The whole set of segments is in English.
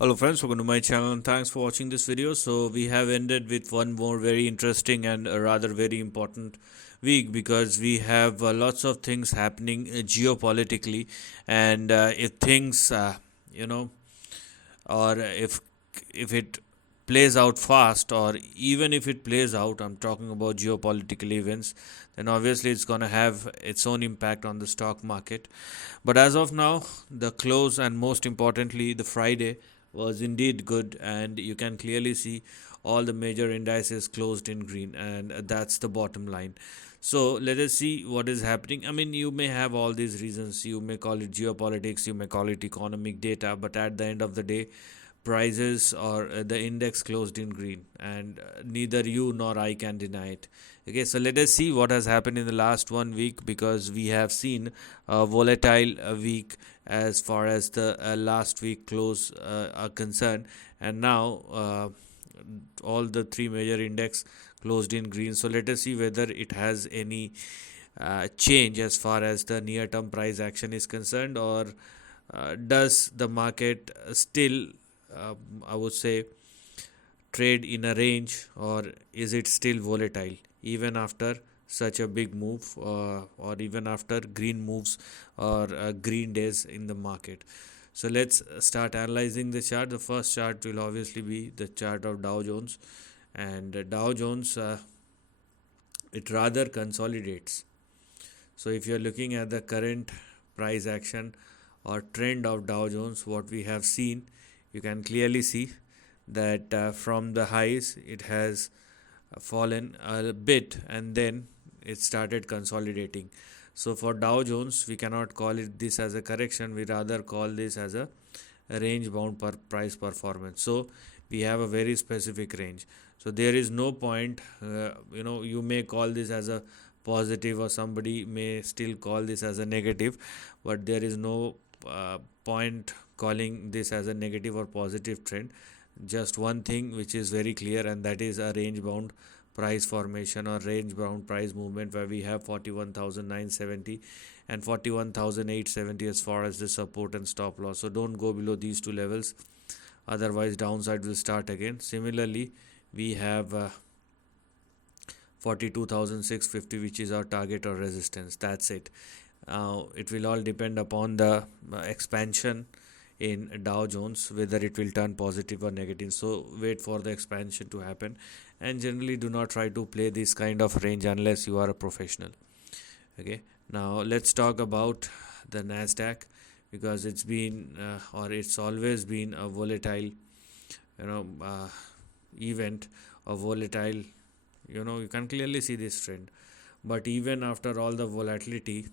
Hello friends, welcome to my channel and thanks for watching this video. So we have ended with one more very interesting and rather very important week because we have lots of things happening geopolitically, and if things you know or if it plays out fast, or even if it plays out, I'm talking about geopolitical events, then obviously it's going to have its own impact on the stock market. But as of now, the close and most importantly the Friday was indeed good, and you can clearly see all the major indices closed in green, and that's the bottom line. So let us see what is happening. I mean, you may have all these reasons, you may call it geopolitics, you may call it economic data, but at the end of the day, prices or the index closed in green, and neither you nor I can deny it. Okay, so let us see what has happened in the last 1 week, because we have seen a volatile week as far as the last week close are concerned, and now all the three major index closed in green. So let us see whether it has any change as far as the near term price action is concerned, or does the market still, I would say, trade in a range, or is it still volatile even after such a big move, or even after green moves or green days in the market. So let's start analyzing the chart. The first chart will obviously be the chart of Dow Jones, and Dow Jones, it rather consolidates. So if you're looking at the current price action or trend of Dow Jones, what we have seen, you can clearly see that from the highs it has fallen a bit, and then it started consolidating. So for Dow Jones, we cannot call it this as a correction, we rather call this as a range bound per price performance. So we have a very specific range, so there is no point, you may call this as a positive, or somebody may still call this as a negative, but there is no point calling this as a negative or positive trend. Just one thing which is very clear, and that is a range bound price formation or range bound price movement, where we have 41,970 and 41,870 as far as the support and stop loss. So don't go below these two levels, otherwise downside will start again. Similarly, we have 42,650, which is our target or resistance. That's it. It will all depend upon the expansion in Dow Jones, whether it will turn positive or negative. So wait for the expansion to happen, and generally do not try to play this kind of range unless you are a professional. Okay, now let's talk about the Nasdaq, because it's been or it's always been a volatile, event, a volatile. You can clearly see this trend, but even after all the volatility,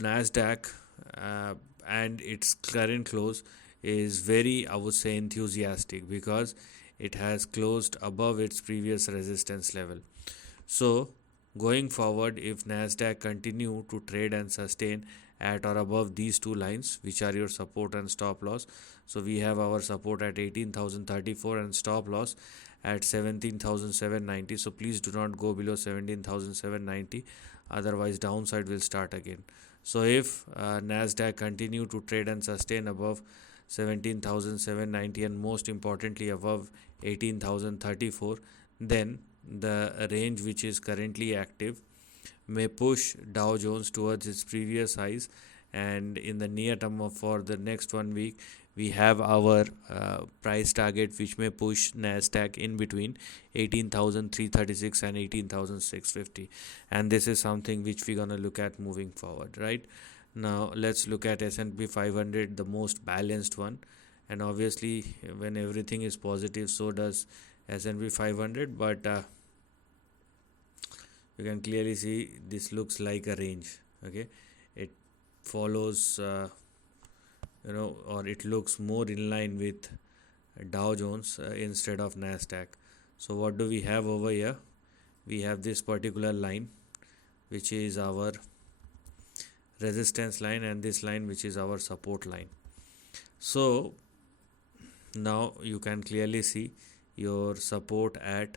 Nasdaq and its current close is very, I would say, enthusiastic, because it has closed above its previous resistance level. So going forward, if Nasdaq continue to trade and sustain at or above these two lines, which are your support and stop loss, so we have our support at 18,034 and stop loss at 17,790. So please do not go below 17,790, otherwise downside will start again. So if Nasdaq continue to trade and sustain above 17,790, and most importantly above 18,034, then the range which is currently active may push Dow Jones towards its previous highs, and in the near term for the next 1 week, we have our price target which may push Nasdaq in between 18,336 and 18,650, and this is something which we're gonna look at moving forward. Right now, let's look at S&P 500, the most balanced one, and obviously when everything is positive, so does S&P 500, but you can clearly see this looks like a range. Okay, it follows or it looks more in line with Dow Jones instead of Nasdaq. So what do we have over here? We have this particular line which is our resistance line, and this line which is our support line. So now you can clearly see your support at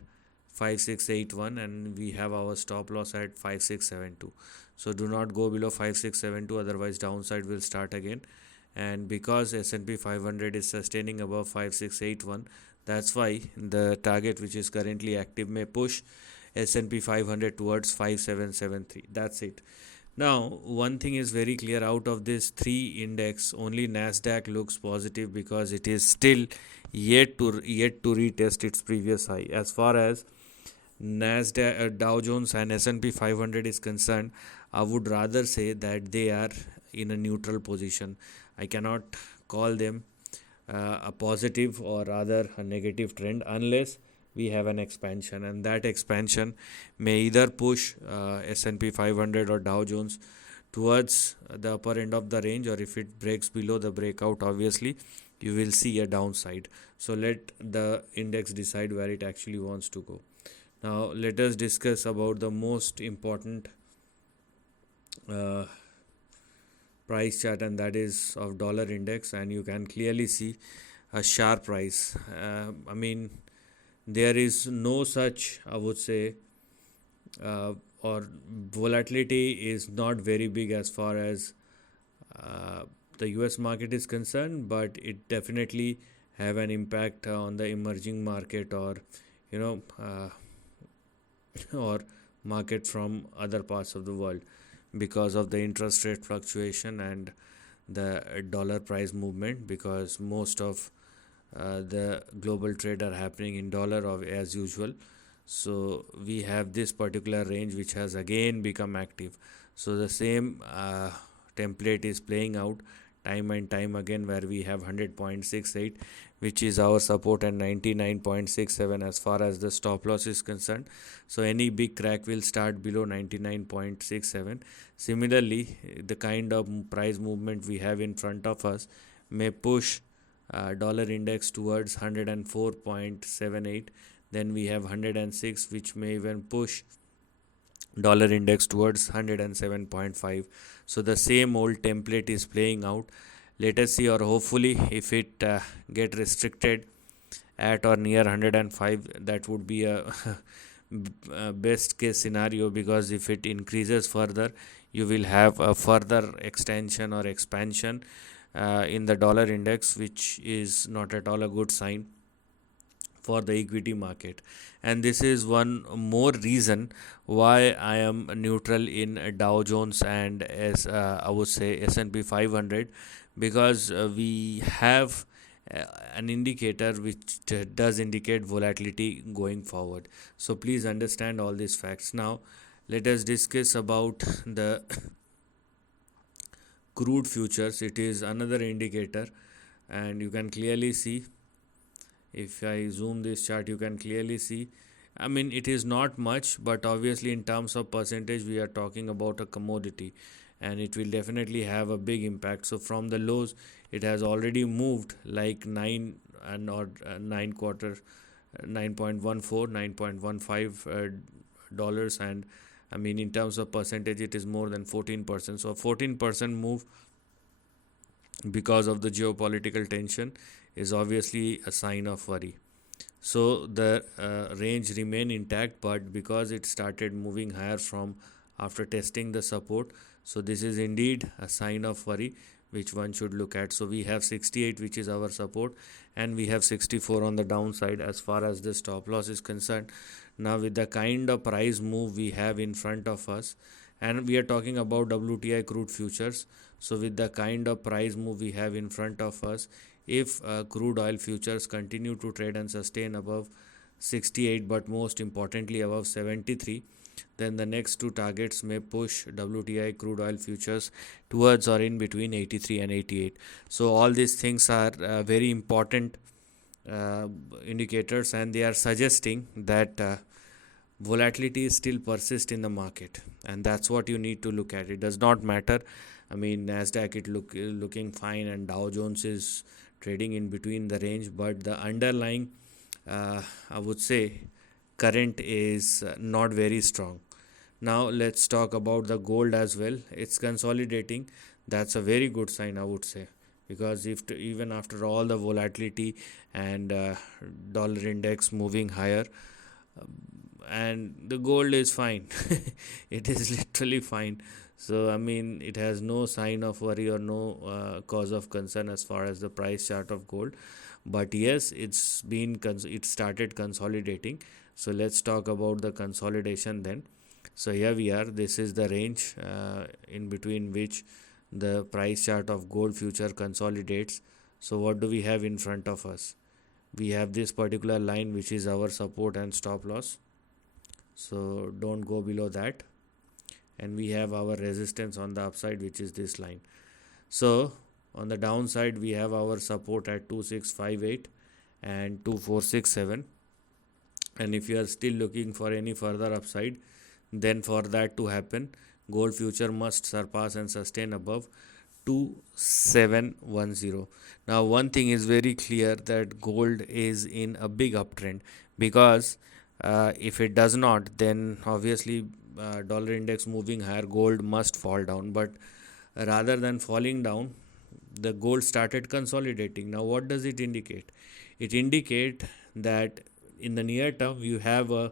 5681, and we have our stop loss at 5672. So do not go below 5672, otherwise downside will start again. and because S&P 500 is sustaining above 5681, that's why the target which is currently active may push S&P 500 towards 5773. That's it. Now, one thing is very clear: out of this three index, only Nasdaq looks positive because it is still yet to retest its previous high. As far as Nasdaq, Dow Jones, and S&P 500 is concerned, I would rather say that they are in a neutral position. I cannot call them a positive or rather a negative trend unless we have an expansion, and that expansion may either push S&P 500 or Dow Jones towards the upper end of the range, or if it breaks below the breakout, obviously you will see a downside. So let the index decide where it actually wants to go. Now let us discuss about the most important uh, price chart, and that is of dollar index, and you can clearly see a sharp rise. I mean, there is no such, I would say, uh, or volatility is not very big as far as uh, the US market is concerned, but it definitely have an impact on the emerging market, or you know or market from other parts of the world, because of the interest rate fluctuation and the dollar price movement, because most of the global trade are happening in dollar as usual. So we have this particular range which has again become active. So the same template is playing out time and time again, where we have 100.68 which is our support and 99.67 as far as the stop loss is concerned. So any big crack will start below 99.67. Similarly, the kind of price movement we have in front of us may push dollar index towards 104.78. Then we have 106 which may even push dollar index towards 107.5. So the same old template is playing out. Let us see, or hopefully if it get restricted at or near 105, that would be a best case scenario, because if it increases further, you will have a further extension or expansion in the dollar index, which is not at all a good sign for the equity market. And this is one more reason why I am neutral in Dow Jones and as I would say S&P 500, because we have an indicator which does indicate volatility going forward. So please understand all these facts. Now let us discuss about the crude futures. It is another indicator, and you can clearly see, if I zoom this chart, you can clearly see, I mean, it is not much, but obviously in terms of percentage we are talking about a commodity, and it will definitely have a big impact. So from the lows it has already moved like 9 and or 9 quarter 9.14 9.15 dollars, and I mean in terms of percentage it is more than 14%. So 14% move because of the geopolitical tension is obviously a sign of worry. So the range remain intact, but because it started moving higher from after testing the support, so this is indeed a sign of worry which one should look at. So we have 68 which is our support, and we have 64 on the downside as far as the stop loss is concerned. Now with the kind of price move we have in front of us, and we are talking about WTI crude futures, so with the kind of price move we have in front of us, if crude oil futures continue to trade and sustain above 68, but most importantly above 73, then the next two targets may push WTI crude oil futures towards or in between 83 and 88. So all these things are very important indicators, and they are suggesting that volatility still persists in the market, and that's what you need to look at. It does not matter, I mean, Nasdaq it looking fine and Dow Jones is trading in between the range, but the underlying I would say current is not very strong. Now let's talk about the gold as well. It's consolidating. That's a very good sign, I would say, because if even after all the volatility and dollar index moving higher, and the gold is fine, it is literally fine. So I mean, it has no sign of worry or no cause of concern as far as the price chart of gold. But yes, it started consolidating. So let's talk about the consolidation then. So here we are. This is the range in between which the price chart of gold future consolidates. So what do we have in front of us? We have this particular line which is our support and stop loss. So don't go below that. And we have our resistance on the upside, which is this line. So on the downside, we have our support at 2658 and 2467. And if you are still looking for any further upside, then for that to happen, gold future must surpass and sustain above 2710. Now one thing is very clear, that gold is in a big uptrend, because if it does not, then obviously dollar index moving higher, gold must fall down. But rather than falling down, the gold started consolidating. Now what does it indicate? It indicate that in the near term you have a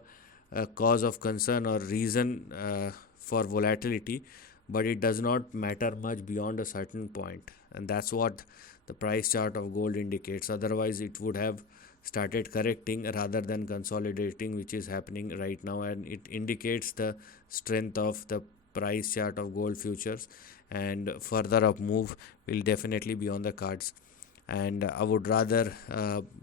cause of concern or reason for volatility, but it does not matter much beyond a certain point, and that's what the price chart of gold indicates. Otherwise it would have started correcting rather than consolidating, which is happening right now, and it indicates the strength of the price chart of gold futures, and further up move will definitely be on the cards. And I would rather,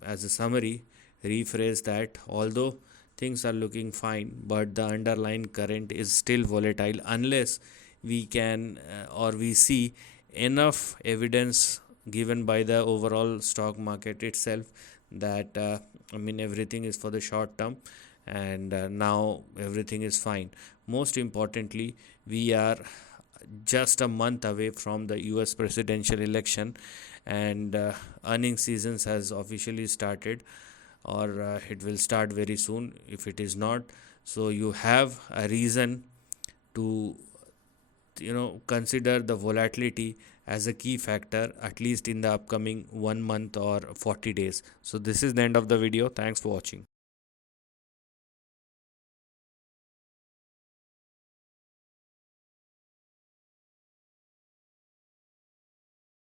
as a summary, rephrase that although things are looking fine, but the underlying current is still volatile unless we can or we see enough evidence given by the overall stock market itself that I mean, everything is for the short term, and now everything is fine. Most importantly, we are just a month away from the US presidential election, and earning seasons has officially started, or it will start very soon if it is not. So you have a reason to consider the volatility as a key factor, at least in the upcoming 1 month or 40 days. So this is the end of the video. Thanks for watching.